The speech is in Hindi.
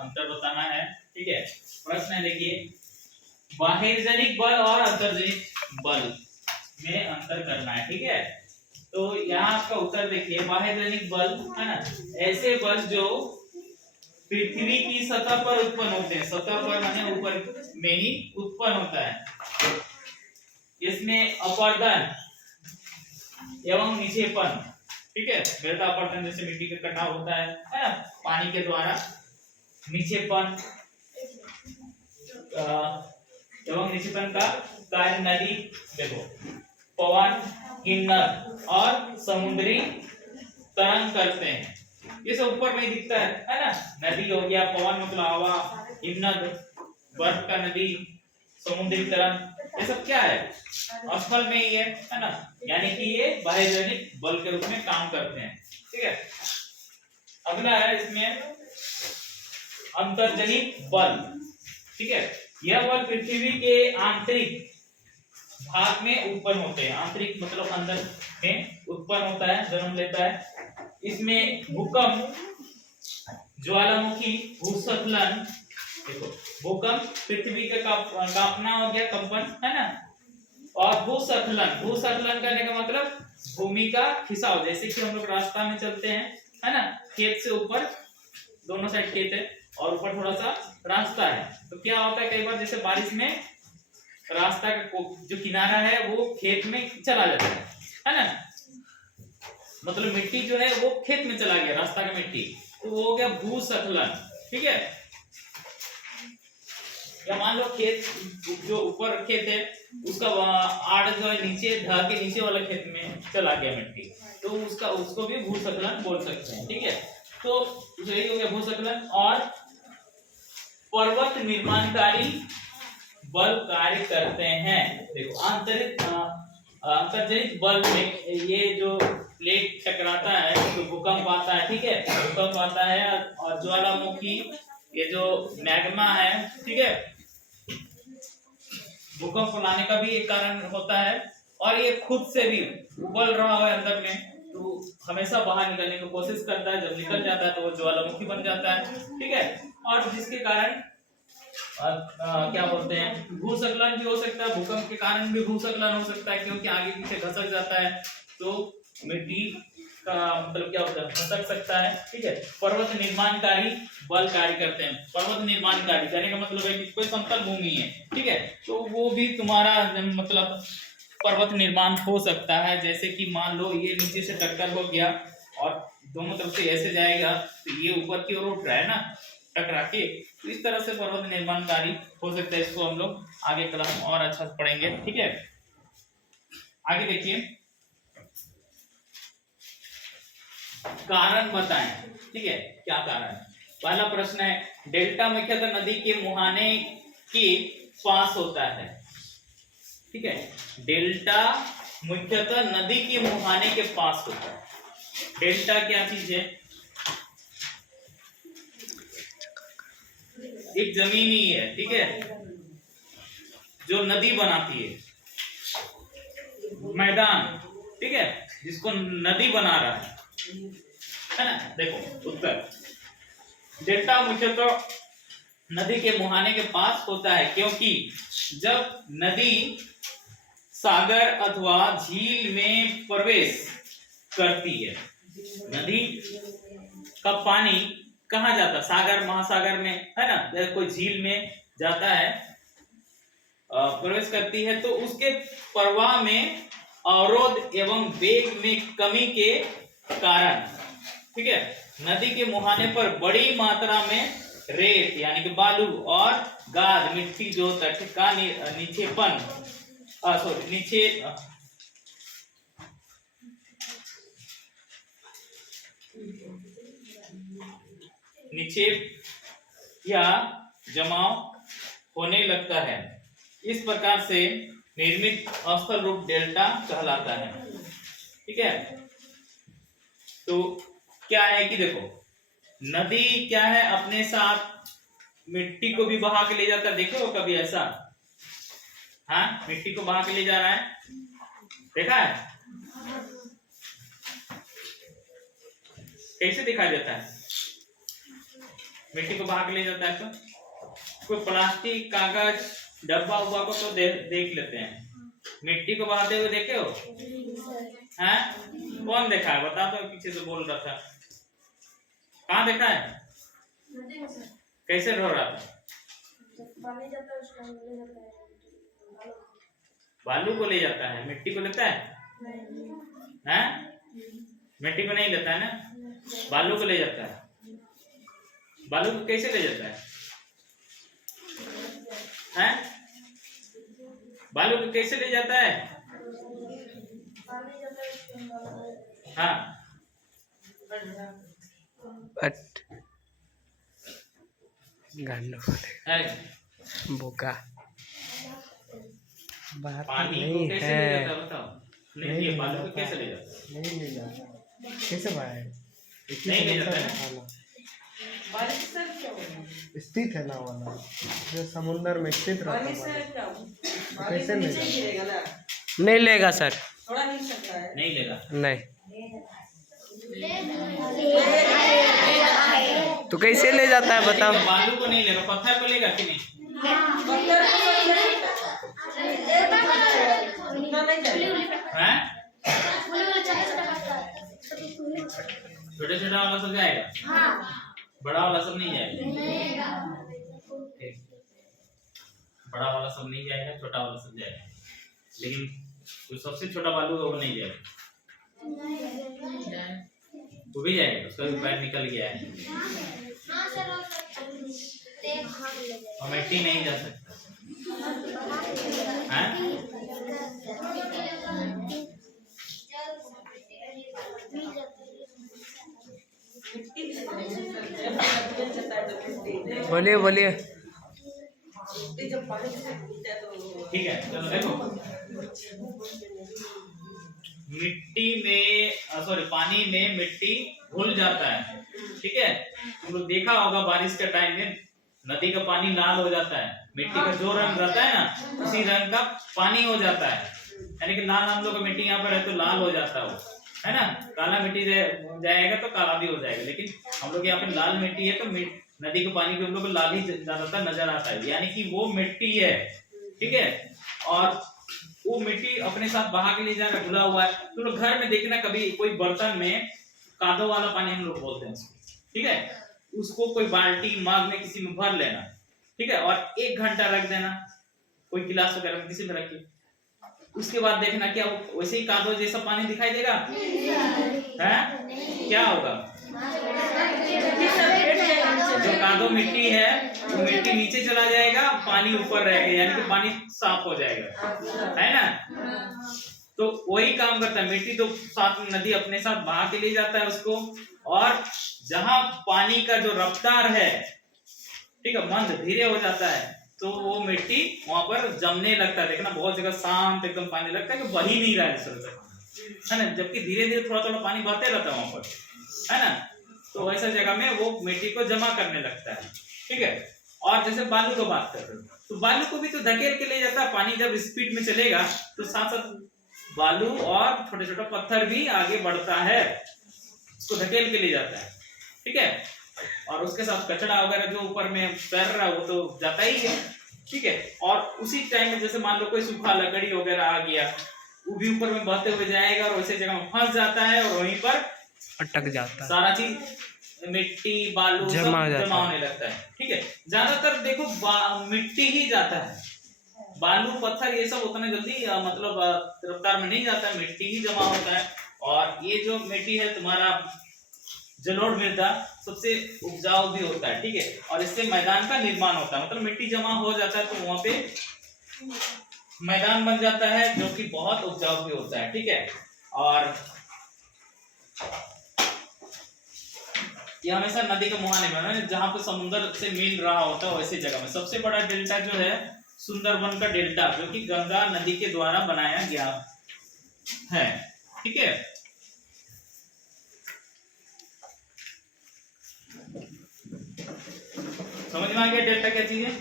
अंतर बताना है। ठीक है, प्रश्न है देखिए, बाह्यजनिक बल और अंतर्जनिक बल में अंतर करना है। ठीक है, तो यहाँ आपका उत्तर देखिए, बाह्यजनिक बल है ना, ऐसे बल जो पृथ्वी की सतह पर उत्पन्न होते हैं, सतह पर माने ऊपर में ही उत्पन्न होता है। इसमें अपर्दन एवं निक्षेपण, ठीक है, मृदा अपरदन जैसे मिट्टी का कटाव होता है ना, पानी के द्वारा, निक्षेपण एवं निक्षेपण का कार्य नदी, देखो, पवन, किन्नर और समुद्री तरंग करते हैं। ये सब ऊपर में दिखता है ना, नदी हो गया, पवन मतलब हवा, हिमनद बर्फ का नदी, समुद्री तरंग, ये सब क्या है, असफल में ही है ना, यानी कि ये बाह्यजनिक बल के रूप में काम करते हैं। ठीक है, अगला है इसमें अंतर्जनिक बल। ठीक है, यह बल पृथ्वी के आंतरिक भाग में उत्पन्न होते हैं, आंतरिक मतलब अंदर में उत्पन्न होता है, जन्म लेता है। इसमें भूकंप, ज्वालामुखी, भूस्खलन, देखो, भूकंप पृथ्वी का कांपना हो गया, कंपन है ना, और भूस्खलन, भूस्खलन करने का मतलब भूमि का खिंचाव, जैसे कि हम लोग रास्ता में चलते हैं है ना, खेत से ऊपर, दोनों साइड खेत है और ऊपर थोड़ा सा रास्ता है, तो क्या होता है कई बार जैसे बारिश में रास्ता का जो किनारा है वो खेत में चला जाता है ना, मतलब मिट्टी जो है वो खेत में चला गया, रास्ता का मिट्टी, तो वो हो गया भूस्खलन। ठीक है, या मान लो खेत जो ऊपर खेत है उसका आड़ जो है नीचे, ढा के नीचे वाला खेत में चला गया मिट्टी, तो उसको भी भूस्खलन बोल सकते हैं। ठीक है, तो यही हो गया भूस्खलन। और पर्वत निर्माणकारी बल कार्य करते हैं, देखो, अंतर्जनित बल में ये जो प्लेट टकराता है तो भूकंप आता है। ठीक है, भूकंप आता है, और ज्वालामुखी, ये जो मैग्मा है, ठीक है, भूकंप लाने का भी एक कारण होता है, और ये खुद से भी उबल रहा है अंदर में, तो हमेशा बाहर निकलने की कोशिश करता है, जब निकल जाता है तो वो ज्वालामुखी बन जाता है। ठीक है, और जिसके कारण क्या बोलते हैं, भूस्खलन भी हो सकता है, भूकंप के कारण भी भूस्खलन हो सकता है, क्योंकि आगे पीछे घसक जाता है तो मिट्टी का मतलब क्या होता है, घसक सकता है। ठीक है, पर्वत निर्माणकारी बल कार्य करते हैं, पर्वत निर्माणकारी कहने का मतलब है कि कोई समतल भूमि है, ठीक है, तो वो भी तुम्हारा मतलब पर्वत निर्माण हो सकता है, जैसे कि मान लो ये नीचे से टक्कर हो गया और दोनों तरफ से ऐसे जाएगा, तो ये ऊपर की ओर उठ रहा है ना टकरा के, तो इस तरह से पर्वत निर्माणकारी हो सकता है। इसको हम लोग आगे क्लास में और अच्छा से पढ़ेंगे। ठीक है, आगे देखिए, कारण बताएं। ठीक है, क्या कारण है, पहला प्रश्न है, डेल्टा मुख्यतः नदी के मुहाने के पास होता है। ठीक है, डेल्टा मुख्यतः नदी के मुहाने के पास होता है। डेल्टा क्या चीज है, एक जमीन ही है, ठीक है, जो नदी बनाती है, मैदान, ठीक है, जिसको नदी बना रहा है ना। देखो उत्तर, डेल्टा मुख्यतः नदी के मुहाने के पास होता है, क्योंकि जब नदी सागर अथवा झील में प्रवेश करती है, नदी का पानी कहाँ जाता है, सागर महासागर में है ना, या कोई झील में जाता है, प्रवेश करती है, तो उसके प्रवाह में अवरोध एवं वेग में कमी के कारण, ठीक है, नदी के मुहाने पर बड़ी मात्रा में रेत यानी कि बालू और गाद मिट्टी जो तट का निक्षेपण निक्षेप या जमाव होने लगता है। इस प्रकार से निर्मित अस्थल रूप डेल्टा कहलाता है। ठीक है, तो क्या है कि देखो, नदी क्या है, अपने साथ मिट्टी को भी बहा के ले जाता है, देखो कभी ऐसा, हाँ, मिट्टी को बहा के ले जा रहा है, देखा है, कैसे दिखाई देता है, मिट्टी को बहा के ले जाता है। तो कोई प्लास्टिक कागज डब्बा उब्बा को तो देख लेते हैं, मिट्टी को बहाते हुए देखे हो? हैं? कौन देखा है बता दो, पीछे से बोल रहा था। कहाँ देखा है? कैसे ढो रहा था? बालू को ले जाता है, मिट्टी को लेता है? हैं? मिट्टी को नहीं लेता है ना, बालू को ले जाता है। बालू को कैसे ले जाता है? हैं? बालू को कैसे ले जाता है? हाँ बोका पानी को कैसे ले जाता है बताओ? नहीं, ये बालू को कैसे ले जाता है? नहीं ले जाता, कैसे बाहर नहीं ले जाता है। स्थित है ना वाला जो समुद्र में स्थित रहता है, कैसे लेगा? नहीं लेगा सर, नहीं लेगा। नहीं तो कैसे ले जाता है बताओ? बालू को नहीं लेगा, पत्थर को लेगा कि नहीं? हैं? छोटे छोटा वाला सब जाएगा, बड़ा वाला सब नहीं जाएगा। बड़ा वाला सब नहीं जाएगा, छोटा वाला सब जाएगा, लेकिन जो सबसे छोटा बालू है वो नहीं जाएगा। वो भी जाएगा, उसका भी पैर निकल गया है और मिट्टी नहीं जा सकता है। बोलिए बोलिए। ठीक है, चलो देखो, मिट्टी में सॉरी पानी में मिट्टी घुल जाता है। ठीक है, तुम लोग देखा होगा बारिश के टाइम में नदी का पानी लाल हो जाता है, मिट्टी का जो रंग रहता है ना उसी रंग का पानी हो जाता है। यानी कि लाल हम लोग का मिट्टी यहाँ पर है तो लाल हो जाता है ना, काला मिट्टी जाएगा तो काला भी हो जाएगा, लेकिन हम लोग यहाँ पे लाल मिट्टी है तो नदी का पानी भी हम लोग को लाल ही ज्यादातर नजर आता है, यानी कि वो मिट्टी है। ठीक है, और वो मिट्टी अपने साथ बहा के ले जा रहा, घुला हुआ है। तो लोग घर में देखना कभी कोई बर्तन में कादो वाला पानी हम लोग बोलते हैं उसको, ठीक है, उसको कोई बाल्टी मग में किसी में भर लेना, ठीक है, और 1 घंटा रख देना, कोई गिलास वगैरह में किसी में रख के। उसके बाद देखना क्या वैसे ही कादो जैसा पानी दिखाई देगा? हैं? क्या होगा? जो कादो मिट्टी है वो मिट्टी नीचे चला जाएगा, पानी ऊपर रहेगा, यानी कि पानी साफ हो जाएगा, है ना। तो वही काम करता है, मिट्टी तो साथ में नदी अपने साथ बहा के ले जाता है उसको, और जहां पानी का जो रफ्तार है, ठीक है, मंद धीरे हो जाता है, तो वो मिट्टी वहां पर जमने लगता है। देखना बहुत जगह शांत एकदम पानी लगता है कि बही नहीं रहा है ना, जबकि धीरे धीरे थोड़ा थोड़ा पानी बहते रहता है वहां पर, है ना। तो वैसा जगह में वो मिट्टी को जमा करने लगता है। ठीक है, और जैसे बालू को बात कर रहे हो, तो बालू को भी तो धकेल के ले जाता है। पानी जब स्पीड में चलेगा तो साथ साथ बालू और छोटे छोटे पत्थर भी आगे बढ़ता है, उसको धकेल के ले जाता है। ठीक है, और उसके साथ कचरा वगैरह जो ऊपर में तैर रहा है वो तो जाता ही है। ठीक है, और उसी टाइम में जैसे मान लो कोई सूखा लकड़ी वगैरह आ गया, वो भी ऊपर में बहते हुए जाएगा और वैसे जगह में फंस जाता है और वहीं पर अटक जाता है, सारा चीज मिट्टी बालू जमा होने लगता है। ठीक है, ज्यादातर देखो मिट्टी ही जाता है, बालू पत्थर ये सब उतना जल्दी मतलब रफ्तार में नहीं जाता है, मिट्टी ही जमा होता है। और ये जो मिट्टी है तुम्हारा जलोढ़ मृदा सबसे उपजाऊ भी होता है। ठीक है, और इससे मैदान का निर्माण होता है, मतलब मिट्टी जमा हो जाता है तो वहां पे मैदान बन जाता है जो कि बहुत उपजाऊ भी होता है। ठीक है, और ये हमेशा नदी का मुहाने में, जहां पे समुद्र से मिल रहा होता है वैसे जगह में। सबसे बड़ा डेल्टा जो है सुंदरबन का डेल्टा, जो कि गंगा नदी के द्वारा बनाया गया है। ठीक है, समझ में आ गया डेल्टा क्या चीज है?